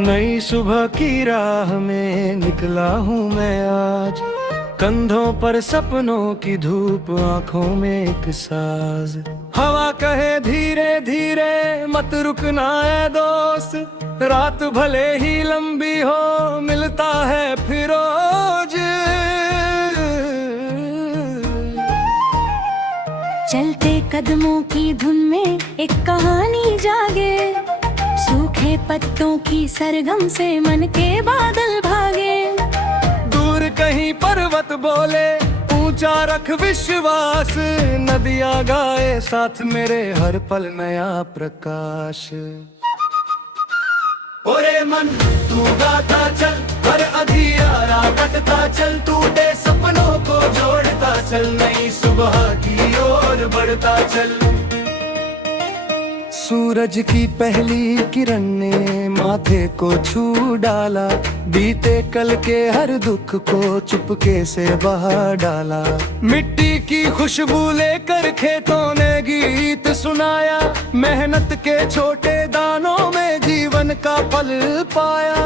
नई सुबह की राह में निकला हूँ मैं आज, कंधों पर सपनों की धूप, आंखों में एक साज। हवा कहे धीरे धीरे मत रुकना है दोस्त, रात भले ही लंबी हो मिलता है फिर रोज। चलते कदमों की धुन में एक कहानी जागे, सूखे पत्तों की सरगम से मन के बादल भागे। दूर कहीं पर्वत बोले ऊंचा रख विश्वास, नदियां गाए साथ मेरे हर पल नया प्रकाश। ओरे मन तू गाता चल, हर अंधियारा कटता चल, टूटे सपनों को जोड़ता चल, नई सुबह की ओर बढ़ता चल। सूरज की पहली किरण ने माथे को छू डाला, बीते कल के हर दुख को चुपके से बहा डाला। मिट्टी की खुशबू लेकर खेतों ने गीत सुनाया, मेहनत के छोटे दानों में जीवन का फल पाया।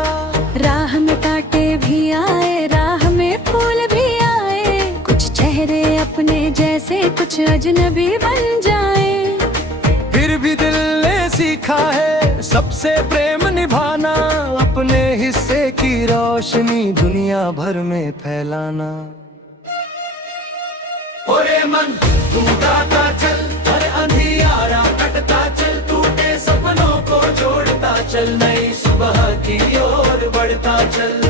राह में कांटे भी आए, राह में फूल भी आए, कुछ चेहरे अपने जैसे कुछ अजनबी बन जाए। फिर भी दिल ने सीखा है सबसे प्रेम निभाना, अपने हिस्से की रोशनी दुनिया भर में फैलाना। ओरे मन तू गाता चल, हर अंधियारा कटता चल, टूटे सपनों को जोड़ता चल, नई सुबह की ओर बढ़ता चल।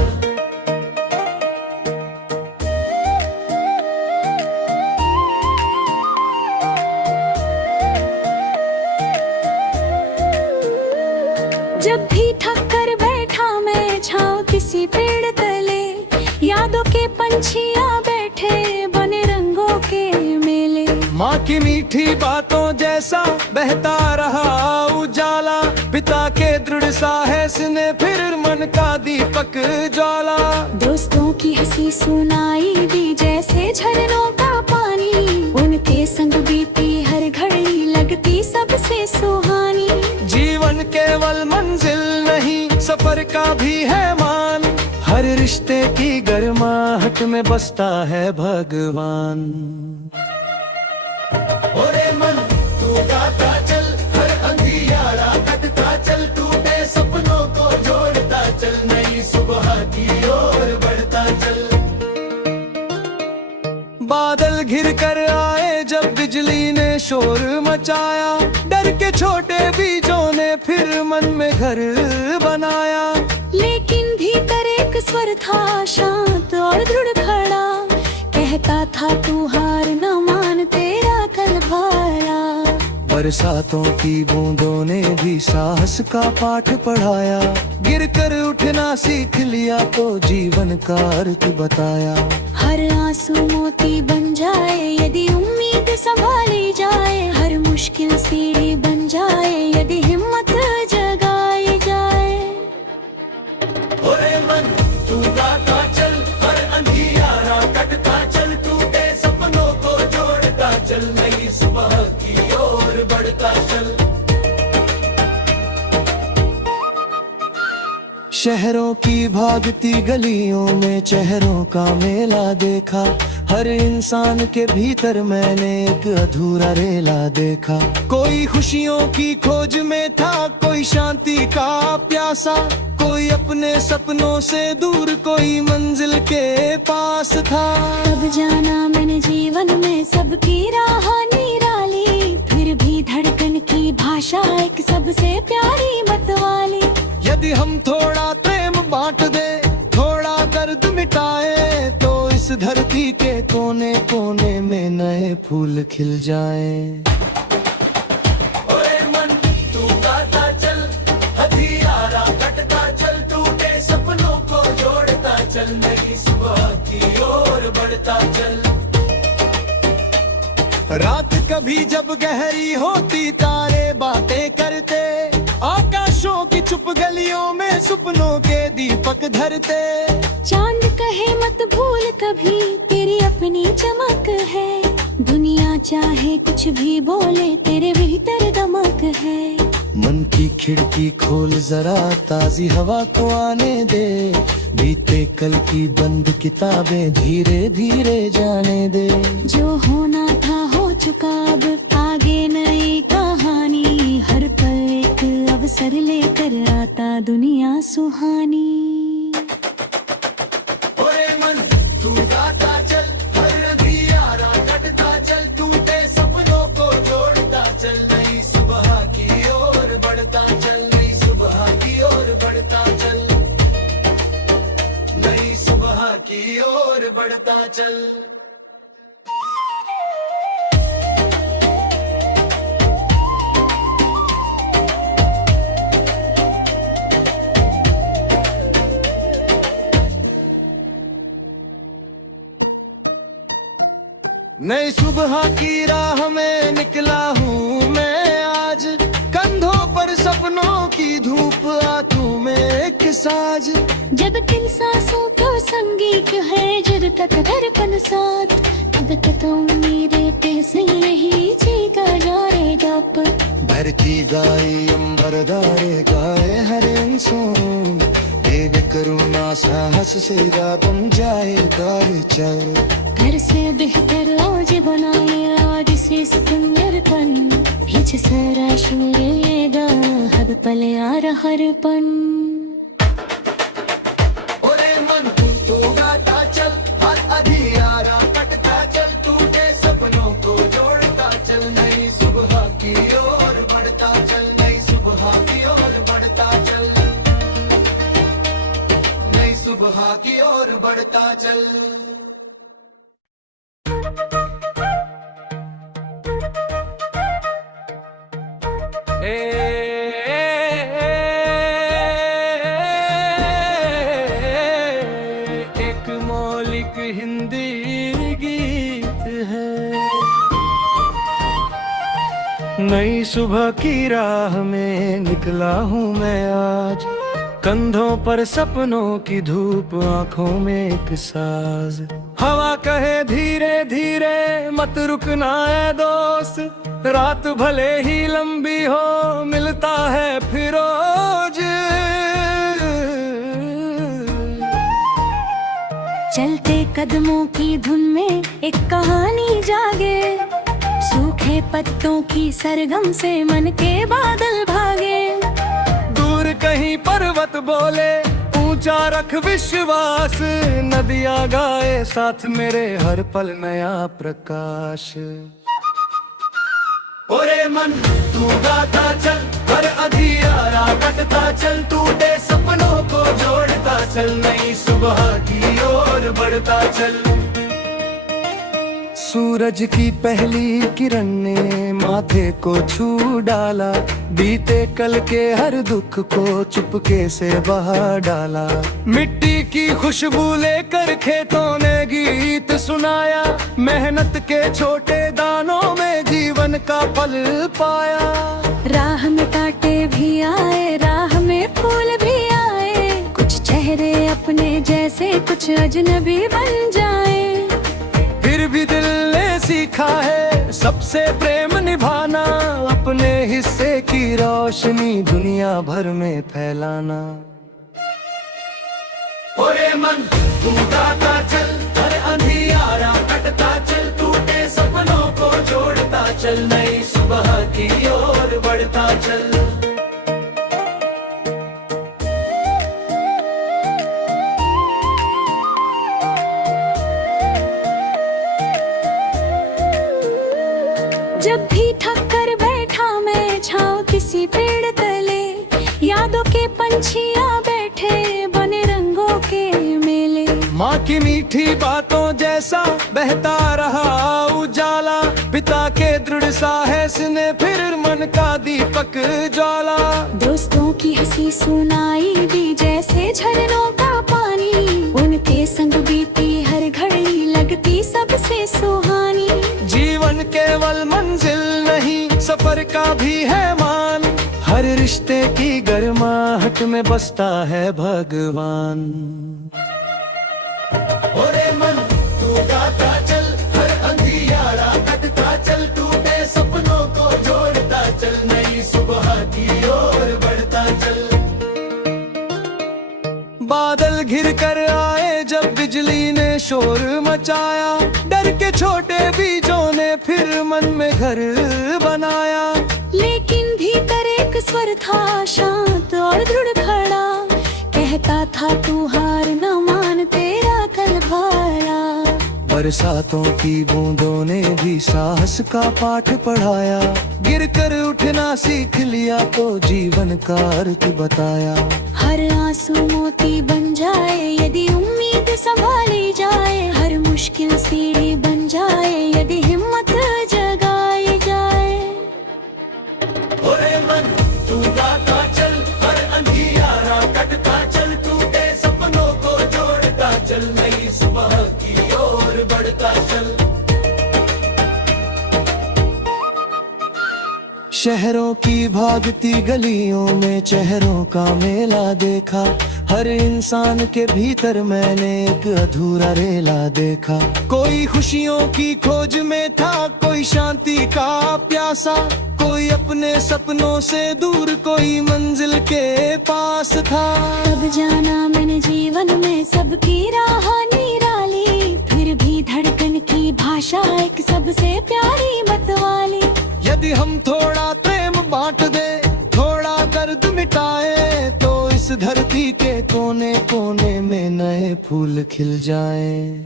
जब भी थक कर बैठा मैं छाँव किसी पेड़ तले, यादों के पंछियाँ बैठे बने रंगों के मेले। माँ की मीठी बातों जैसा बहता रहा उजाला, पिता के दृढ़ साहस ने फिर मन का दीपक ज्वाला। दोस्तों की हंसी सुनाई दी जैसे झरनों का पानी, उनके संग बीती हर घड़ी लगती सबसे सुहानी। जीवन केवल मंजिल नहीं सफर का भी है मान, हर रिश्ते की गर्माहट में बसता है भगवान। ओरे मन तू गाता चल, हर अंधियारा कटता चल, टूटे सपनों को जोड़ता चल, नई सुबह की ओर बढ़ता चल। बादल घिर कर आए जब बिजली ने शोर मचाया, डर के छोटे बीजों ने फिर मन में घर बनाया। लेकिन भीतर एक स्वर था शांत और दृढ़ खड़ा, कहता था तू हार न मान, तेरा कल भरा। बरसातों की बूंदों ने भी साहस का पाठ पढ़ाया, गिर कर उठना सीख लिया तो जीवन का अर्थ बताया। हर आंसू मोती बन जाए यदि उम्मीद संभाली जाए, हर मुश्किल सीढ़ी बन जाए यदि हिम्मत जगाई जाए। ओरे मन तू गाता चल, हर अंधियारा कटता चल, टूटे सपनों को जोड़ता चल, नई सुबह की ओर बढ़ता चल। शहरों की भागती गलियों में चेहरों का मेला देखा, हर इंसान के भीतर मैंने एक अधूरा रेला देखा। कोई खुशियों की खोज में था, कोई शांति का प्यासा, कोई अपने सपनों से दूर, कोई मंजिल के पास था। तब जाना मैंने जीवन में सबकी राह निराली, फिर भी धड़कन की भाषा एक सबसे प्यारी मतवाली। यदि हम थोड़ा प्रेम बांट दे, थोड़ा दर्द मिटाए, तो इस धरती के कोने कोने में नए फूल खिल जाएं। ओए मन तू गाता चल, अंधियारा कटता चल, टूटे सपनों को जोड़ता चल, नई सुबह की ओर बढ़ता चल। रात कभी जब गहरी होती तारे बातें करते, आकाशों की चुप गलियों में सपनों के दीपक धरते। चांद कहे मत भूल कभी तेरी अपनी चमक है, दुनिया चाहे कुछ भी बोले तेरे भीतर दमक है। मन की खिड़की खोल जरा, ताजी हवा को आने दे। बीते कल की बंद किताबें धीरे धीरे जाने दे। जो होना था हो चुका, अब आगे नई कहानी। हर पल एक अवसर लेकर आता दुनिया सुहानी। ओरे मन तू गाता चल, हर अंधियारा कटता चल, टूटे सपनों को जोड़ता चल, नई सुबह की ओर बढ़ता चल, नई सुबह की ओर बढ़ता चल, नई सुबह की ओर बढ़ता चल। नई सुबह की राह में निकला हूँ मैं आज, कंधों पर सपनों की धूप, आंखों में एक साज। जब किन सांसों को संगीत है, जब तक धड़कन साथ, अब तक उम्मीदें कैसे यही जीता जाएगा। पर भर की गाय अंबर दारे गाए हर इंसान, तेरे करुणा साहस से बन जाएगा चल। घर से बेहतर आज बनाए, आज से सुंदरपन, हिच सारा शुलेगा हर पल यार हर पन। ओरे मन तू गाता चल, हर अधियारा कटता चल, टूटे सपनों को जोड़ता चल, नई सुबह की ओर बढ़ता चल, नई सुबह की ओर बढ़ता चल, नई सुबह की ओर बढ़ता चल। एक मौलिक हिंदी गीत है, नई सुबह की राह में निकला हूँ मैं आज, कंधों पर सपनों की धूप, आंखों में एक साज। हवा कहे धीरे धीरे मत रुकना है दोस्त, रात भले ही लंबी हो मिलता है फिर रोज। चलते कदमों की धुन में एक कहानी जागे, सूखे पत्तों की सरगम से मन के बादल भागे। दूर कहीं पर्वत बोले ऊंचा रख विश्वास, नदियां गाए साथ मेरे हर पल नया प्रकाश। ओरे मन तू गाता चल, हर अधियारा कटता चल, टूटे सपनों को जोड़ता चल, नई सुबह की ओर बढ़ता चल। सूरज की पहली किरण ने माथे को छू डाला, बीते कल के हर दुख को चुपके से बहा डाला। मिट्टी की खुशबू लेकर खेतों ने गीत सुनाया, मेहनत के छोटे दानों में जीवन का फल पाया। राह में कांटे भी आए, राह में फूल भी आए, कुछ चेहरे अपने जैसे कुछ अजनबी बन जाए। फिर भी दिल ने सीखा है सबसे प्रेम निभाना, अपने हिस्से की रोशनी दुनिया भर में फैलाना। ओरे मन तू गाता चल, हर अंधियारा कटता चल, टूटे सपनों को जोड़ता चल, नई सुबह की ओर बढ़ता चल। जब भी थक कर बैठा मैं छाँव किसी पेड़ तले, यादों के पंछियाँ बैठे बने रंगों के मेले। माँ की मीठी बातों जैसा बहता रहा उजाला, पिता के दृढ़ साहस ने फिर मन का दीपक ज्वाला। दोस्तों की हंसी सुनाई दी जैसे झरनों का पानी, उनके संग बीती हर घड़ी लगती सबसे सुहानी। जीवन केवल मंजिल नहीं, सफर का भी है मान, हर रिश्ते की गर्माहट में बसता है भगवान। ओरे मन तू गाता चल, हर अंधियारा कटता चल, टूटे सपनों को जोड़ता चल, नई सुबह की गिर कर आए जब बिजली ने शोर मचाया, डर के छोटे बीजों ने फिर मन में घर बनाया। लेकिन भीतर एक स्वर था शांत और दृढ़ खड़ा, कहता था तू हार न मान, तेरा कल भरा। बरसातों की बूंदों ने भी साहस का पाठ पढ़ाया, गिर कर उठना सीख लिया तो जीवन का अर्थ बताया। हर आंसू मोती बन जाए यदि उम्मीद संभाली जाए, हर मुश्किल सीढ़ी बन जाए यदि हिम्मत जगाई जाए। ओरे मन तू गाता चल, हर अंधियारा कटता चल, टूटे सपनों को जोड़ता चल, नई सुबह की ओर बढ़ता चल। शहरों की भागती गलियों में चेहरों का मेला देखा, हर इंसान के भीतर मैंने एक अधूरा रेला देखा। कोई खुशियों की खोज में था, कोई शांति का प्यासा, कोई अपने सपनों से दूर, कोई मंजिल के पास था। तब जाना मैंने जीवन में सबकी राह निराली, फिर भी धड़कन की भाषा एक सबसे प्यारी मतवाली। यदि हम थोड़ा प्रेम बांट दे, थोड़ा दर्द मिटाए, तो इस धरती के कोने कोने में नए फूल खिल जाएं।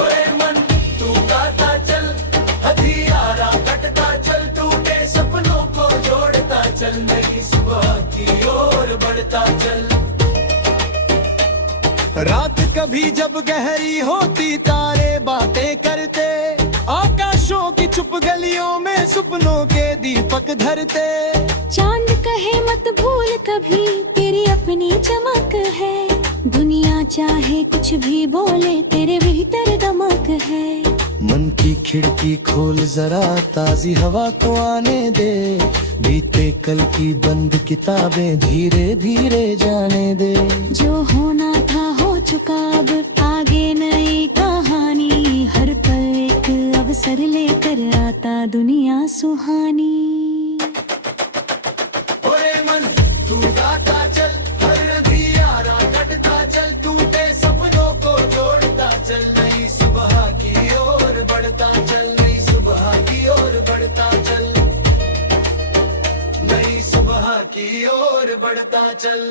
ओए मन तू गाता चल, हथियारा कटता चल, टूटे सपनों को जोड़ता चल, नई सुबह की ओर बढ़ता चल। रात कभी जब गहरी होती, तारे बातें करते, आकाशों की चुप गलियों में सपनों के दीपक धरते। चांद कहे मत भूल कभी, तेरी अपनी चमक है, दुनिया चाहे कुछ भी बोले, तेरे भीतर दमक है। मन की खिड़की खोल जरा, ताजी हवा को आने दे, बीते कल की बंद किताबें धीरे धीरे जाने दे। जो होना था हो चुका, अब आगे नई कहानी, हर पल एक अवसर लेकर आता दुनिया सुहानी। ओरे मन तू गाता चल, हर अंधियारा कटता चल, टूटे सपनों को जोड़ता चल, नई सुबह की ओर बढ़ता चल, नई सुबह की ओर बढ़ता चल, नई सुबह की ओर बढ़ता चल।